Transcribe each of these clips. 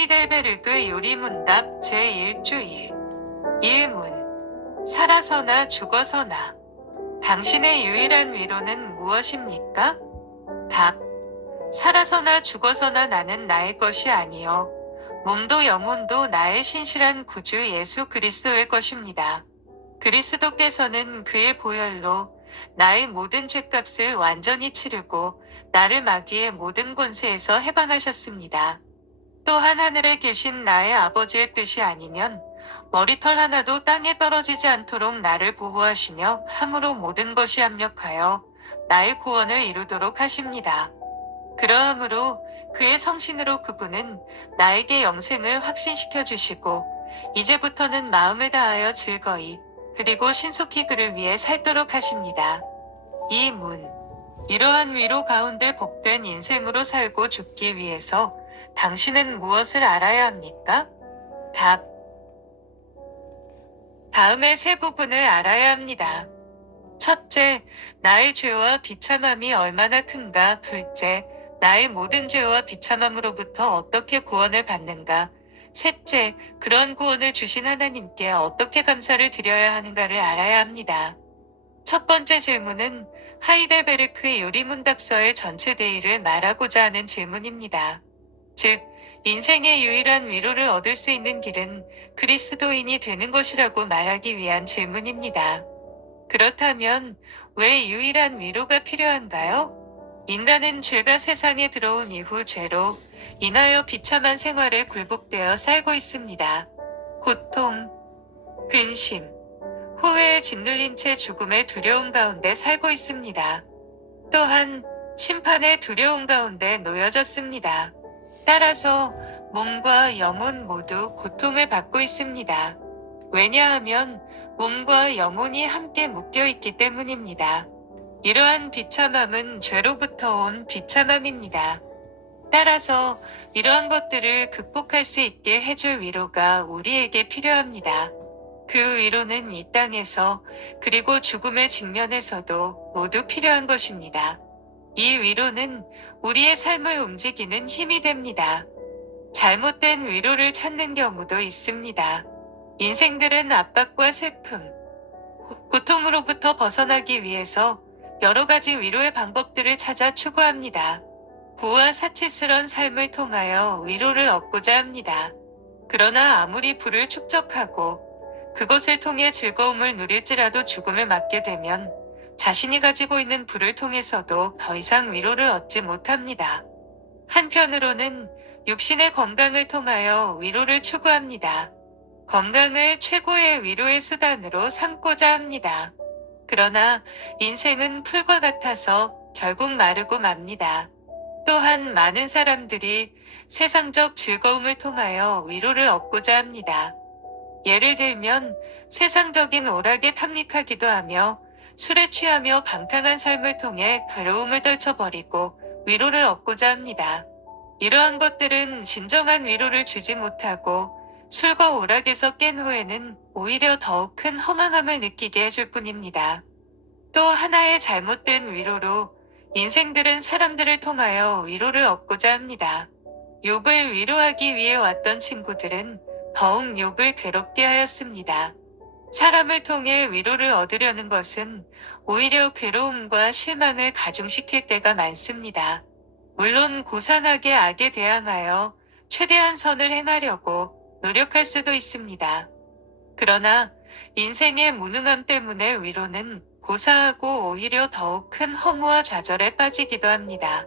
하이델베르그 요리문답 제1주일 1문 살아서나 죽어서나 당신의 유일한 위로는 무엇입니까? 답 살아서나 죽어서나 나는 나의 것이 아니요 몸도 영혼도 나의 신실한 구주 예수 그리스도의 것입니다. 그리스도께서는 그의 보혈로 나의 모든 죄값을 완전히 치르고 나를 마귀의 모든 권세에서 해방하셨습니다. 또한 하늘에 계신 나의 아버지의 뜻이 아니면 머리털 하나도 땅에 떨어지지 않도록 나를 보호하시며 함으로 모든 것이 합력하여 나의 구원을 이루도록 하십니다. 그러함으로 그의 성신으로 그분은 나에게 영생을 확신시켜 주시고 이제부터는 마음을 다하여 즐거이 그리고 신속히 그를 위해 살도록 하십니다. 이 문 이러한 위로 가운데 복된 인생으로 살고 죽기 위해서 당신은 무엇을 알아야 합니까? 답 다음의 세 부분을 알아야 합니다. 첫째, 나의 죄와 비참함이 얼마나 큰가. 둘째, 나의 모든 죄와 비참함으로부터 어떻게 구원을 받는가. 셋째, 그런 구원을 주신 하나님께 어떻게 감사를 드려야 하는가를 알아야 합니다. 첫 번째 질문은 하이델베르크 요리문답서의 전체 대의를 말하고자 하는 질문입니다. 즉, 인생의 유일한 위로를 얻을 수 있는 길은 그리스도인이 되는 것이라고 말하기 위한 질문입니다. 그렇다면 왜 유일한 위로가 필요한가요? 인간은 죄가 세상에 들어온 이후 죄로 인하여 비참한 생활에 굴복되어 살고 있습니다. 고통, 근심, 후회에 짓눌린 채 죽음의 두려움 가운데 살고 있습니다. 또한 심판의 두려움 가운데 놓여졌습니다. 따라서 몸과 영혼 모두 고통을 받고 있습니다. 왜냐하면 몸과 영혼이 함께 묶여 있기 때문입니다. 이러한 비참함은 죄로부터 온 비참함입니다. 따라서 이러한 것들을 극복할 수 있게 해줄 위로가 우리에게 필요합니다. 그 위로는 이 땅에서 그리고 죽음의 직면에서도 모두 필요한 것입니다. 이 위로는 우리의 삶을 움직이는 힘이 됩니다. 잘못된 위로를 찾는 경우도 있습니다. 인생들은 압박과 슬픔, 고통으로부터 벗어나기 위해서 여러 가지 위로의 방법들을 찾아 추구합니다. 부와 사치스러운 삶을 통하여 위로를 얻고자 합니다. 그러나 아무리 부를 축적하고 그것을 통해 즐거움을 누릴지라도 죽음을 맞게 되면 자신이 가지고 있는 부를 통해서도 더 이상 위로를 얻지 못합니다. 한편으로는 육신의 건강을 통하여 위로를 추구합니다. 건강을 최고의 위로의 수단으로 삼고자 합니다. 그러나 인생은 풀과 같아서 결국 마르고 맙니다. 또한 많은 사람들이 세상적 즐거움을 통하여 위로를 얻고자 합니다. 예를 들면 세상적인 오락에 탐닉하기도 하며 술에 취하며 방탕한 삶을 통해 괴로움을 떨쳐버리고 위로를 얻고자 합니다. 이러한 것들은 진정한 위로를 주지 못하고 술과 오락에서 깬 후에는 오히려 더욱 큰 허망함을 느끼게 해줄 뿐입니다. 또 하나의 잘못된 위로로 인생들은 사람들을 통하여 위로를 얻고자 합니다. 욥을 위로하기 위해 왔던 친구들은 더욱 욥을 괴롭게 하였습니다. 사람을 통해 위로를 얻으려는 것은 오히려 괴로움과 실망을 가중시킬 때가 많습니다. 물론 고상하게 악에 대항하여 최대한 선을 행하려고 노력할 수도 있습니다. 그러나 인생의 무능함 때문에 위로는 고사하고 오히려 더욱 큰 허무와 좌절에 빠지기도 합니다.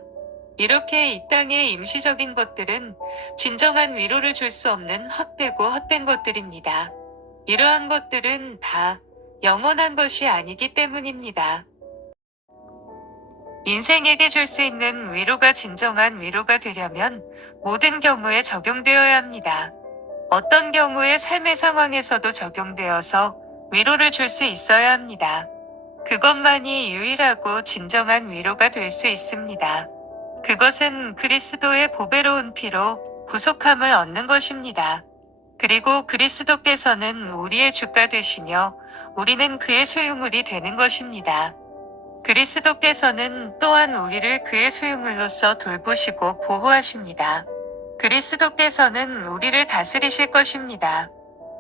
이렇게 이 땅의 임시적인 것들은 진정한 위로를 줄 수 없는 헛되고 헛된 것들입니다. 이러한 것들은 다 영원한 것이 아니기 때문입니다. 인생에게 줄 수 있는 위로가 진정한 위로가 되려면 모든 경우에 적용되어야 합니다. 어떤 경우에 삶의 상황에서도 적용되어서 위로를 줄 수 있어야 합니다. 그것만이 유일하고 진정한 위로가 될 수 있습니다. 그것은 그리스도의 보배로운 피로 구속함을 얻는 것입니다. 그리고 그리스도께서는 우리의 주가 되시며 우리는 그의 소유물이 되는 것입니다. 그리스도께서는 또한 우리를 그의 소유물로서 돌보시고 보호하십니다. 그리스도께서는 우리를 다스리실 것입니다.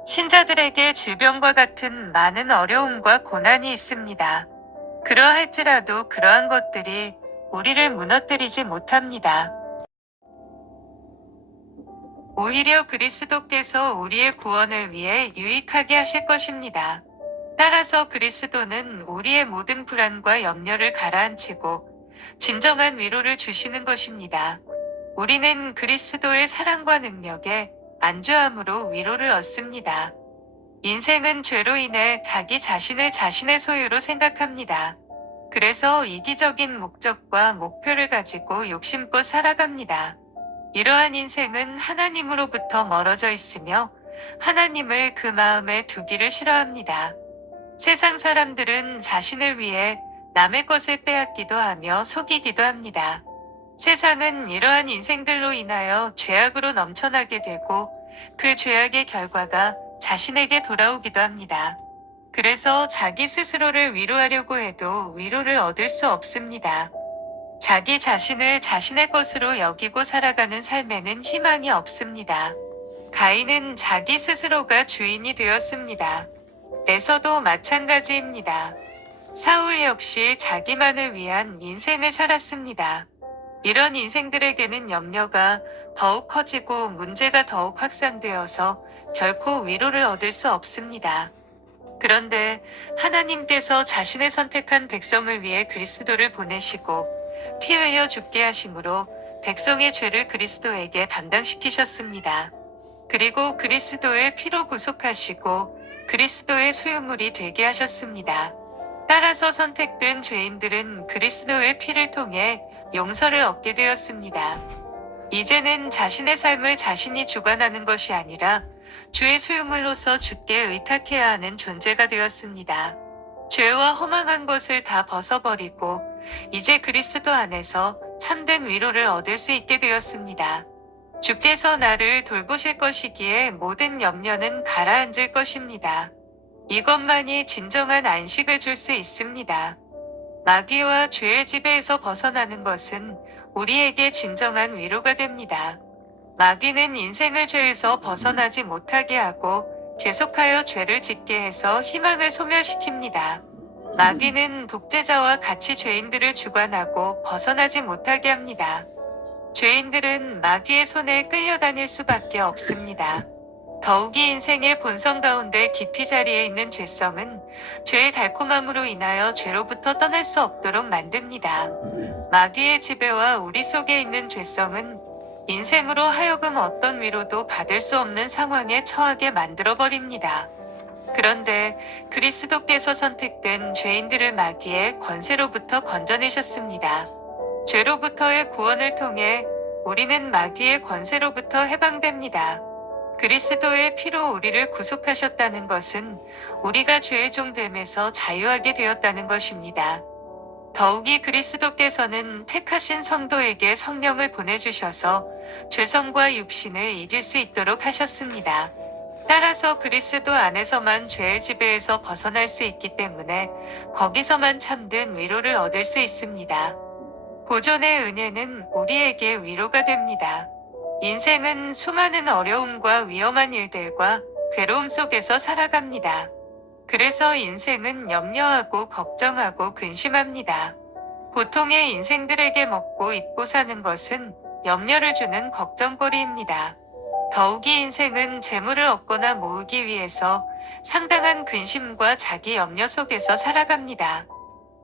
신자들에게 질병과 같은 많은 어려움과 고난이 있습니다. 그러할지라도 그러한 것들이 우리를 무너뜨리지 못합니다. 오히려 그리스도께서 우리의 구원을 위해 유익하게 하실 것입니다. 따라서 그리스도는 우리의 모든 불안과 염려를 가라앉히고 진정한 위로를 주시는 것입니다. 우리는 그리스도의 사랑과 능력에 안주함으로 위로를 얻습니다. 인생은 죄로 인해 자기 자신을 자신의 소유로 생각합니다. 그래서 이기적인 목적과 목표를 가지고 욕심껏 살아갑니다. 이러한 인생은 하나님으로부터 멀어져 있으며 하나님을 그 마음에 두기를 싫어합니다. 세상 사람들은 자신을 위해 남의 것을 빼앗기도 하며 속이기도 합니다. 세상은 이러한 인생들로 인하여 죄악으로 넘쳐나게 되고 그 죄악의 결과가 자신에게 돌아오기도 합니다. 그래서 자기 스스로를 위로하려고 해도 위로를 얻을 수 없습니다. 자기 자신을 자신의 것으로 여기고 살아가는 삶에는 희망이 없습니다. 가인은 자기 스스로가 주인이 되었습니다. 에서도 마찬가지입니다. 사울 역시 자기만을 위한 인생을 살았습니다. 이런 인생들에게는 염려가 더욱 커지고 문제가 더욱 확산되어서 결코 위로를 얻을 수 없습니다. 그런데 하나님께서 자신의 선택한 백성을 위해 그리스도를 보내시고 피 흘려 죽게 하심으로 백성의 죄를 그리스도에게 담당시키셨습니다. 그리고 그리스도의 피로 구속하시고 그리스도의 소유물이 되게 하셨습니다. 따라서 선택된 죄인들은 그리스도의 피를 통해 용서를 얻게 되었습니다. 이제는 자신의 삶을 자신이 주관하는 것이 아니라 주의 소유물로서 주께 의탁해야 하는 존재가 되었습니다. 죄와 허망한 것을 다 벗어버리고 이제 그리스도 안에서 참된 위로를 얻을 수 있게 되었습니다. 주께서 나를 돌보실 것이기에 모든 염려는 가라앉을 것입니다. 이것만이 진정한 안식을 줄 수 있습니다. 마귀와 죄의 지배에서 벗어나는 것은 우리에게 진정한 위로가 됩니다. 마귀는 인생을 죄에서 벗어나지 못하게 하고 계속하여 죄를 짓게 해서 희망을 소멸시킵니다. 마귀는 독재자와 같이 죄인들을 주관하고 벗어나지 못하게 합니다. 죄인들은 마귀의 손에 끌려다닐 수밖에 없습니다. 더욱이 인생의 본성 가운데 깊이 자리에 있는 죄성은 죄의 달콤함으로 인하여 죄로부터 떠날 수 없도록 만듭니다. 마귀의 지배와 우리 속에 있는 죄성은 인생으로 하여금 어떤 위로도 받을 수 없는 상황에 처하게 만들어버립니다. 그런데 그리스도께서 선택된 죄인들을 마귀의 권세로부터 건져내셨습니다. 죄로부터의 구원을 통해 우리는 마귀의 권세로부터 해방됩니다. 그리스도의 피로 우리를 구속하셨다는 것은 우리가 죄의 종됨에서 자유하게 되었다는 것입니다. 더욱이 그리스도께서는 택하신 성도에게 성령을 보내주셔서 죄성과 육신을 이길 수 있도록 하셨습니다. 따라서 그리스도 안에서만 죄의 지배에서 벗어날 수 있기 때문에 거기서만 참된 위로를 얻을 수 있습니다. 보존의 은혜는 우리에게 위로가 됩니다. 인생은 수많은 어려움과 위험한 일들과 괴로움 속에서 살아갑니다. 그래서 인생은 염려하고 걱정하고 근심합니다. 보통의 인생들에게 먹고 입고 사는 것은 염려를 주는 걱정거리입니다. 더욱이 인생은 재물을 얻거나 모으기 위해서 상당한 근심과 자기 염려 속에서 살아갑니다.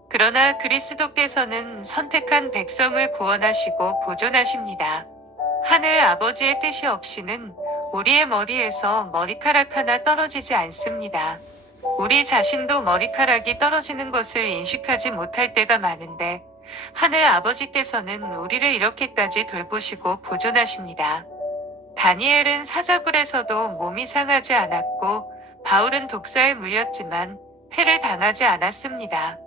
그러나 그리스도께서는 선택한 백성을 구원하시고 보존하십니다. 하늘 아버지의 뜻이 없이는 우리의 머리에서 머리카락 하나 떨어지지 않습니다. 우리 자신도 머리카락이 떨어지는 것을 인식하지 못할 때가 많은데 하늘 아버지께서는 우리를 이렇게까지 돌보시고 보존하십니다. 다니엘은 사자굴에서도 몸이 상하지 않았고 바울은 독사에 물렸지만 해를 당하지 않았습니다.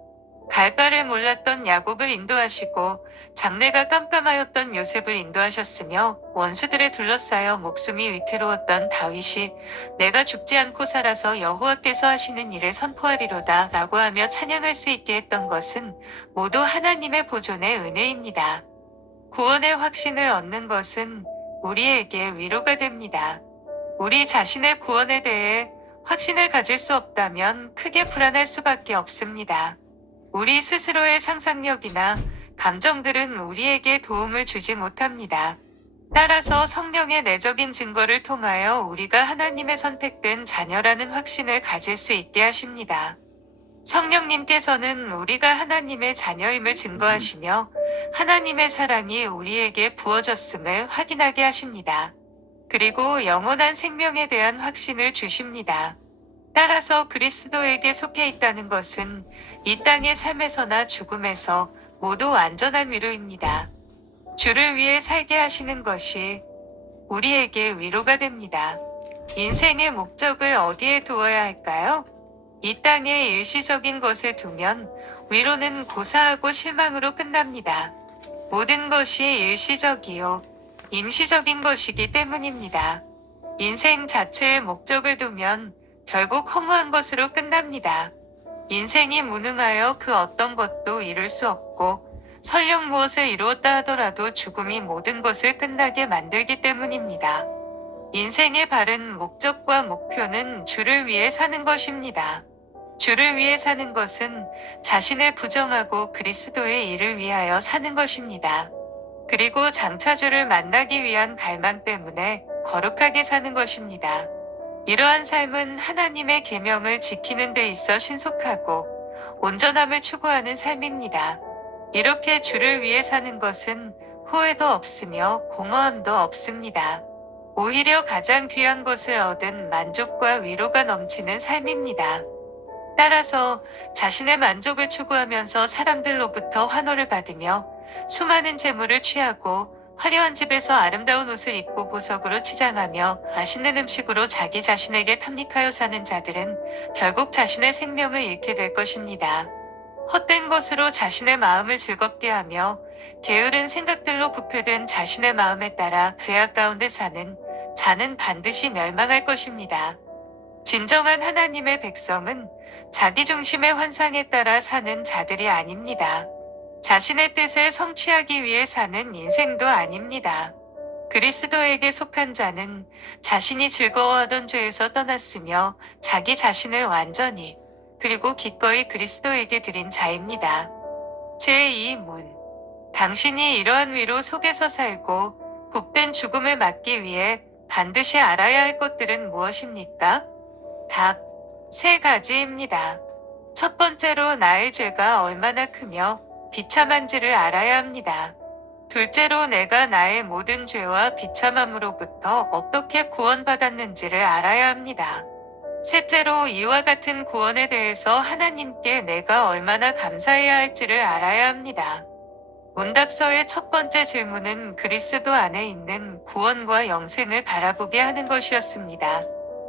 갈 바를 몰랐던 야곱을 인도하시고 장래가 깜깜하였던 요셉을 인도하셨으며 원수들에 둘러싸여 목숨이 위태로웠던 다윗이 내가 죽지 않고 살아서 여호와께서 하시는 일을 선포하리로다 라고 하며 찬양할 수 있게 했던 것은 모두 하나님의 보존의 은혜입니다. 구원의 확신을 얻는 것은 우리에게 위로가 됩니다. 우리 자신의 구원에 대해 확신을 가질 수 없다면 크게 불안할 수밖에 없습니다. 우리 스스로의 상상력이나 감정들은 우리에게 도움을 주지 못합니다. 따라서 성령의 내적인 증거를 통하여 우리가 하나님의 선택된 자녀라는 확신을 가질 수 있게 하십니다. 성령님께서는 우리가 하나님의 자녀임을 증거하시며 하나님의 사랑이 우리에게 부어졌음을 확인하게 하십니다. 그리고 영원한 생명에 대한 확신을 주십니다. 따라서 그리스도에게 속해 있다는 것은 이 땅의 삶에서나 죽음에서 모두 안전한 위로입니다. 주를 위해 살게 하시는 것이 우리에게 위로가 됩니다. 인생의 목적을 어디에 두어야 할까요? 이 땅의 일시적인 것에 두면 위로는 고사하고 실망으로 끝납니다. 모든 것이 일시적이요, 임시적인 것이기 때문입니다. 인생 자체의 목적을 두면 결국 허무한 것으로 끝납니다. 인생이 무능하여 그 어떤 것도 이룰 수 없고 설령 무엇을 이루었다 하더라도 죽음이 모든 것을 끝나게 만들기 때문입니다. 인생의 바른 목적과 목표는 주를 위해 사는 것입니다. 주를 위해 사는 것은 자신을 부정하고 그리스도의 일을 위하여 사는 것입니다. 그리고 장차 주를 만나기 위한 갈망 때문에 거룩하게 사는 것입니다. 이러한 삶은 하나님의 계명을 지키는 데 있어 신속하고 온전함을 추구하는 삶입니다. 이렇게 주를 위해 사는 것은 후회도 없으며 공허함도 없습니다. 오히려 가장 귀한 것을 얻은 만족과 위로가 넘치는 삶입니다. 따라서 자신의 만족을 추구하면서 사람들로부터 환호를 받으며 수많은 재물을 취하고 화려한 집에서 아름다운 옷을 입고 보석으로 치장하며 맛있는 음식으로 자기 자신에게 탐닉하여 사는 자들은 결국 자신의 생명을 잃게 될 것입니다. 헛된 것으로 자신의 마음을 즐겁게 하며 게으른 생각들로 부패된 자신의 마음에 따라 죄악 가운데 사는 자는 반드시 멸망할 것입니다. 진정한 하나님의 백성은 자기 중심의 환상에 따라 사는 자들이 아닙니다. 자신의 뜻을 성취하기 위해 사는 인생도 아닙니다. 그리스도에게 속한 자는 자신이 즐거워하던 죄에서 떠났으며 자기 자신을 완전히 그리고 기꺼이 그리스도에게 드린 자입니다. 제2문. 당신이 이러한 위로 속에서 살고 복된 죽음을 맞기 위해 반드시 알아야 할 것들은 무엇입니까? 답. 3가지입니다. 첫 번째로 나의 죄가 얼마나 크며 비참한지를 알아야 합니다. 둘째로 내가 나의 모든 죄와 비참함으로부터 어떻게 구원받았는지를 알아야 합니다. 셋째로 이와 같은 구원에 대해서 하나님께 내가 얼마나 감사해야 할지를 알아야 합니다. 문답서의 첫 번째 질문은 그리스도 안에 있는 구원과 영생을 바라보게 하는 것이었습니다.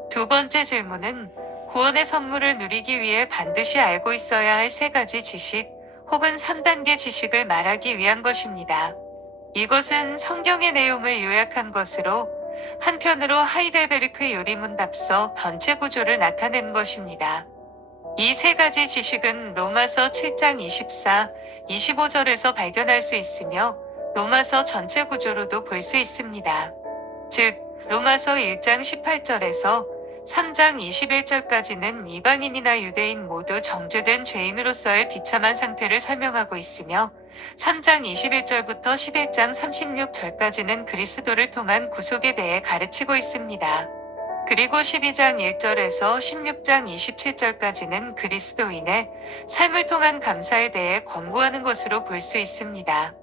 두 번째 질문은 구원의 선물을 누리기 위해 반드시 알고 있어야 할 3가지 지식 혹은 3단계 지식을 말하기 위한 것입니다. 이것은 성경의 내용을 요약한 것으로 한편으로 하이델베르크 요리문답서 전체 구조를 나타낸 것입니다. 이 3가지 지식은 로마서 7장 24, 25절에서 발견할 수 있으며 로마서 전체 구조로도 볼 수 있습니다. 즉, 로마서 1장 18절에서 3장 21절까지는 이방인이나 유대인 모두 정죄된 죄인으로서의 비참한 상태를 설명하고 있으며 3장 21절부터 11장 36절까지는 그리스도를 통한 구속에 대해 가르치고 있습니다. 그리고 12장 1절에서 16장 27절까지는 그리스도인의 삶을 통한 감사에 대해 권고하는 것으로 볼 수 있습니다.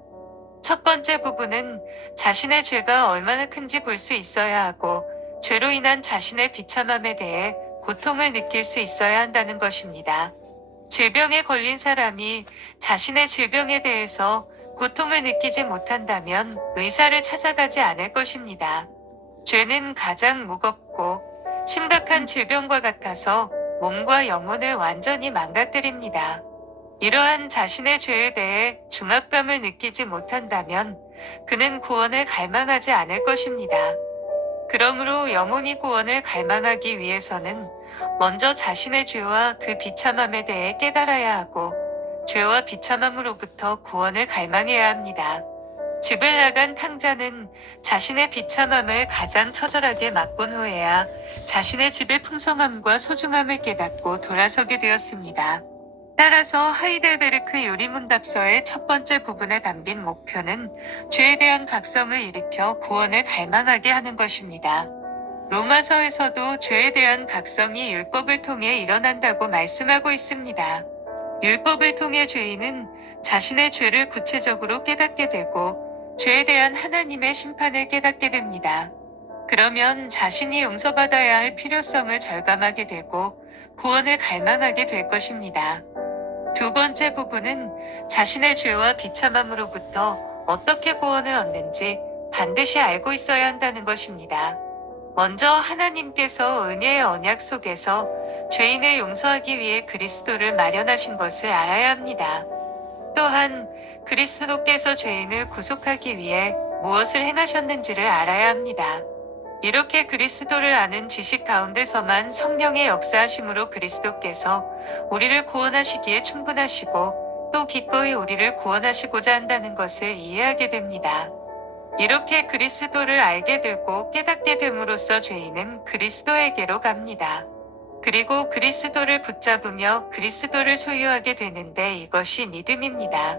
첫 번째 부분은 자신의 죄가 얼마나 큰지 볼 수 있어야 하고 죄로 인한 자신의 비참함에 대해 고통을 느낄 수 있어야 한다는 것입니다. 질병에 걸린 사람이 자신의 질병에 대해서 고통을 느끼지 못한다면 의사를 찾아가지 않을 것입니다. 죄는 가장 무겁고 심각한 질병과 같아서 몸과 영혼을 완전히 망가뜨립니다. 이러한 자신의 죄에 대해 중압감을 느끼지 못한다면 그는 구원을 갈망하지 않을 것입니다. 그러므로 영혼이 구원을 갈망하기 위해서는 먼저 자신의 죄와 그 비참함에 대해 깨달아야 하고 죄와 비참함으로부터 구원을 갈망해야 합니다. 집을 나간 탕자는 자신의 비참함을 가장 처절하게 맛본 후에야 자신의 집의 풍성함과 소중함을 깨닫고 돌아서게 되었습니다. 따라서 하이델베르크 요리문답서의 첫 번째 부분에 담긴 목표는 죄에 대한 각성을 일으켜 구원을 갈망하게 하는 것입니다. 로마서에서도 죄에 대한 각성이 율법을 통해 일어난다고 말씀하고 있습니다. 율법을 통해 죄인은 자신의 죄를 구체적으로 깨닫게 되고 죄에 대한 하나님의 심판을 깨닫게 됩니다. 그러면 자신이 용서받아야 할 필요성을 절감하게 되고 구원을 갈망하게 될 것입니다. 두 번째 부분은 자신의 죄와 비참함으로부터 어떻게 구원을 얻는지 반드시 알고 있어야 한다는 것입니다. 먼저 하나님께서 은혜의 언약 속에서 죄인을 용서하기 위해 그리스도를 마련하신 것을 알아야 합니다. 또한 그리스도께서 죄인을 구속하기 위해 무엇을 행하셨는지를 알아야 합니다. 이렇게 그리스도를 아는 지식 가운데서만 성령의 역사하심으로 그리스도께서 우리를 구원하시기에 충분하시고 또 기꺼이 우리를 구원하시고자 한다는 것을 이해하게 됩니다. 이렇게 그리스도를 알게 되고 깨닫게 됨으로써 죄인은 그리스도에게로 갑니다. 그리고 그리스도를 붙잡으며 그리스도를 소유하게 되는데 이것이 믿음입니다.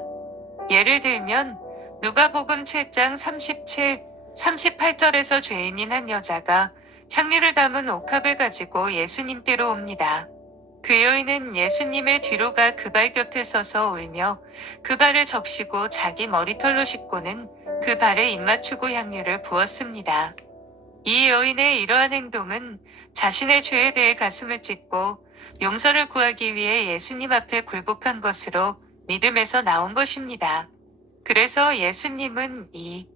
예를 들면 누가복음 7장 37, 38절에서 죄인인 한 여자가 향유를 담은 옥합을 가지고 예수님께로 옵니다. 그 여인은 예수님의 뒤로 가 그 발 곁에 서서 울며 그 발을 적시고 자기 머리털로 씻고는 그 발에 입맞추고 향유를 부었습니다. 이 여인의 이러한 행동은 자신의 죄에 대해 가슴을 찢고 용서를 구하기 위해 예수님 앞에 굴복한 것으로 믿음에서 나온 것입니다. 그래서 예수님은 이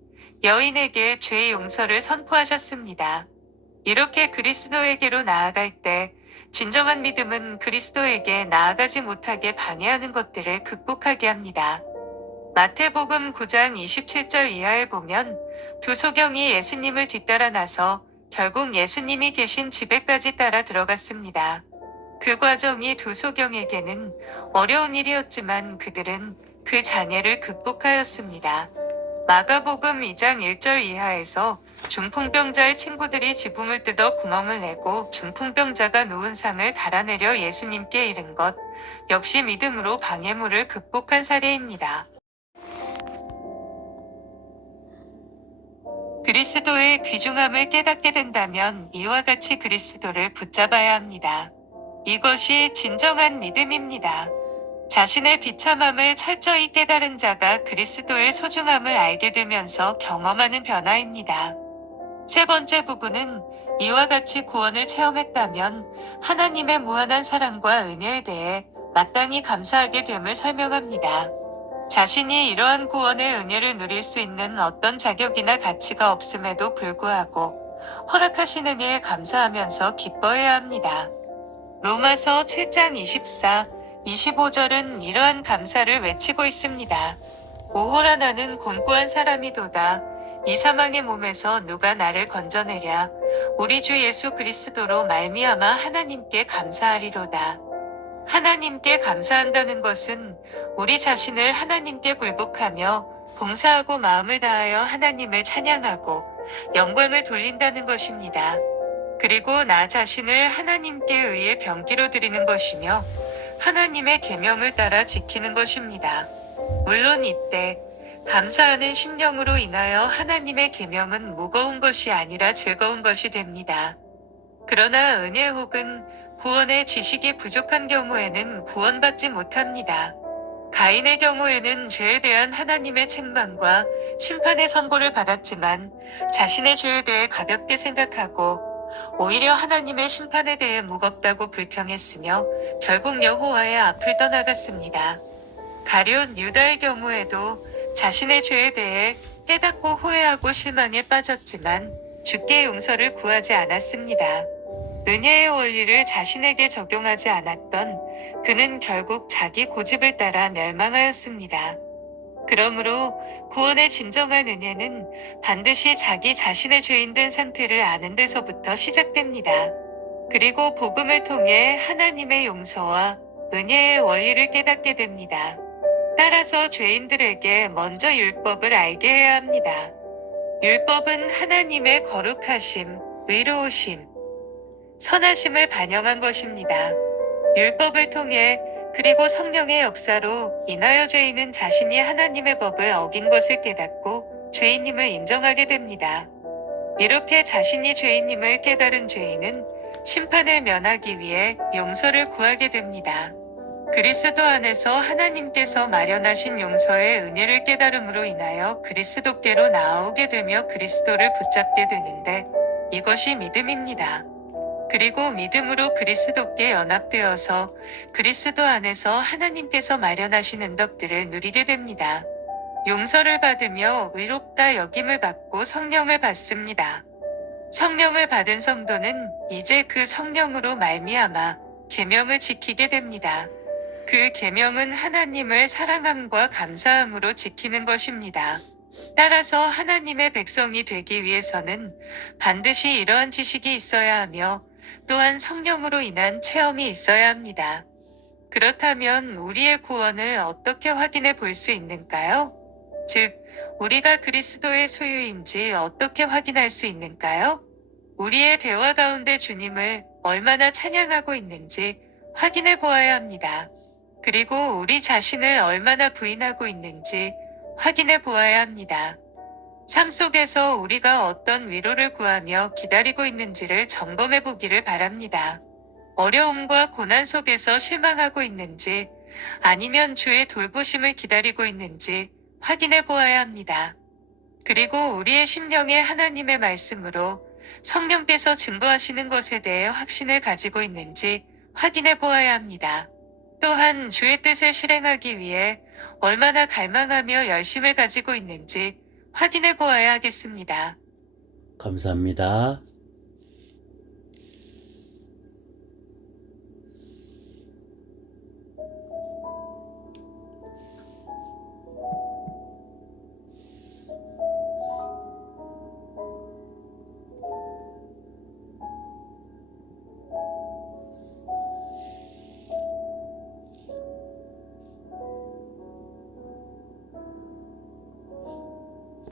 여인에게 죄의 용서를 선포하셨습니다. 이렇게 그리스도에게로 나아갈 때 진정한 믿음은 그리스도에게 나아가지 못하게 방해하는 것들을 극복하게 합니다. 마태복음 9장 27절 이하에 보면 두 소경이 예수님을 뒤따라 나서 결국 예수님이 계신 집에까지 따라 들어갔습니다. 그 과정이 두 소경에게는 어려운 일이었지만 그들은 그 장애를 극복하였습니다. 마가복음 2장 1절 이하에서 중풍병자의 친구들이 지붕을 뜯어 구멍을 내고 중풍병자가 누운 상을 달아내려 예수님께 이른 것 역시 믿음으로 방해물을 극복한 사례입니다. 그리스도의 귀중함을 깨닫게 된다면 이와 같이 그리스도를 붙잡아야 합니다. 이것이 진정한 믿음입니다. 자신의 비참함을 철저히 깨달은 자가 그리스도의 소중함을 알게 되면서 경험하는 변화입니다. 세 번째 부분은 이와 같이 구원을 체험했다면 하나님의 무한한 사랑과 은혜에 대해 마땅히 감사하게 됨을 설명합니다. 자신이 이러한 구원의 은혜를 누릴 수 있는 어떤 자격이나 가치가 없음에도 불구하고 허락하신 은혜에 감사하면서 기뻐해야 합니다. 로마서 7장 24, 25절은 이러한 감사를 외치고 있습니다. 오호라 나는 곤고한 사람이도다. 이 사망의 몸에서 누가 나를 건져내랴. 우리 주 예수 그리스도로 말미암아 하나님께 감사하리로다. 하나님께 감사한다는 것은 우리 자신을 하나님께 굴복하며 봉사하고 마음을 다하여 하나님을 찬양하고 영광을 돌린다는 것입니다. 그리고 나 자신을 하나님께 의해 병기로 드리는 것이며 하나님의 계명을 따라 지키는 것입니다. 물론 이때 감사하는 심령으로 인하여 하나님의 계명은 무거운 것이 아니라 즐거운 것이 됩니다. 그러나 은혜 혹은 구원의 지식이 부족한 경우에는 구원받지 못합니다. 가인의 경우에는 죄에 대한 하나님의 책망과 심판의 선고를 받았지만 자신의 죄에 대해 가볍게 생각하고 오히려 하나님의 심판에 대해 무겁다고 불평했으며 결국 여호와의 앞을 떠나갔습니다. 가룟 유다의 경우에도 자신의 죄에 대해 깨닫고 후회하고 실망에 빠졌지만 주께 용서를 구하지 않았습니다. 은혜의 원리를 자신에게 적용하지 않았던 그는 결국 자기 고집을 따라 멸망하였습니다. 그러므로 구원의 진정한 은혜는 반드시 자기 자신의 죄인된 상태를 아는 데서부터 시작됩니다. 그리고 복음을 통해 하나님의 용서와 은혜의 원리를 깨닫게 됩니다. 따라서 죄인들에게 먼저 율법을 알게 해야 합니다. 율법은 하나님의 거룩하심, 의로우심, 선하심을 반영한 것입니다. 율법을 통해 그리고 성령의 역사로 인하여 죄인은 자신이 하나님의 법을 어긴 것을 깨닫고 죄인임을 인정하게 됩니다. 이렇게 자신이 죄인임을 깨달은 죄인은 심판을 면하기 위해 용서를 구하게 됩니다. 그리스도 안에서 하나님께서 마련하신 용서의 은혜를 깨달음으로 인하여 그리스도께로 나아오게 되며 그리스도를 붙잡게 되는데 이것이 믿음입니다. 그리고 믿음으로 그리스도께 연합되어서 그리스도 안에서 하나님께서 마련하신 은덕들을 누리게 됩니다. 용서를 받으며 의롭다 여김을 받고 성령을 받습니다. 성령을 받은 성도는 이제 그 성령으로 말미암아 계명을 지키게 됩니다. 그 계명은 하나님을 사랑함과 감사함으로 지키는 것입니다. 따라서 하나님의 백성이 되기 위해서는 반드시 이러한 지식이 있어야 하며 또한 성령으로 인한 체험이 있어야 합니다. 그렇다면 우리의 구원을 어떻게 확인해 볼 수 있는가요? 즉, 우리가 그리스도의 소유인지 어떻게 확인할 수 있는가요? 우리의 대화 가운데 주님을 얼마나 찬양하고 있는지 확인해 보아야 합니다. 그리고 우리 자신을 얼마나 부인하고 있는지 확인해 보아야 합니다. 삶 속에서 우리가 어떤 위로를 구하며 기다리고 있는지를 점검해 보기를 바랍니다. 어려움과 고난 속에서 실망하고 있는지 아니면 주의 돌보심을 기다리고 있는지 확인해 보아야 합니다. 그리고 우리의 심령에 하나님의 말씀으로 성령께서 증거하시는 것에 대해 확신을 가지고 있는지 확인해 보아야 합니다. 또한 주의 뜻을 실행하기 위해 얼마나 갈망하며 열심을 가지고 있는지 확인해 보아야 하겠습니다. 감사합니다.